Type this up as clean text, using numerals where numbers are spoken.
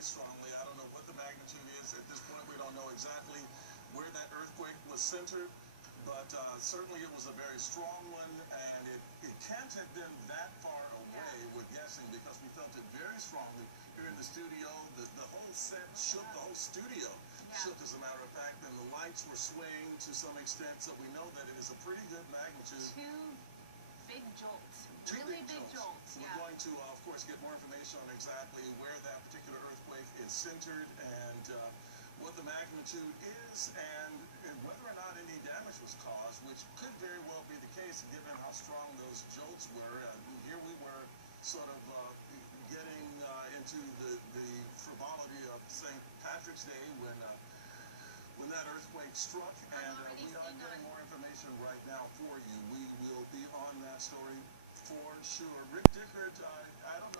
very strongly. I don't know what the magnitude is. At this point, we don't know exactly where that earthquake was centered, but certainly it was a very strong one, and it can't have been that far away, we're guessing, because we felt it very strongly here in the studio. The whole set shook, the whole studio shook, as a matter of fact, and the lights were swaying to some extent, so we know that it is a pretty good magnitude. Two big jolts. Two Really big jolts. We're going to, of course, get more information on exactly where that particular earthquake is centered and what the magnitude is and whether or not any damage was caused, which could very well be the case given how strong those jolts were. Here we were sort of getting into the frivolity of St. Patrick's Day when that earthquake struck, and we are getting more information right now for you. We will be on that story for sure. Rick Dickert, I don't know.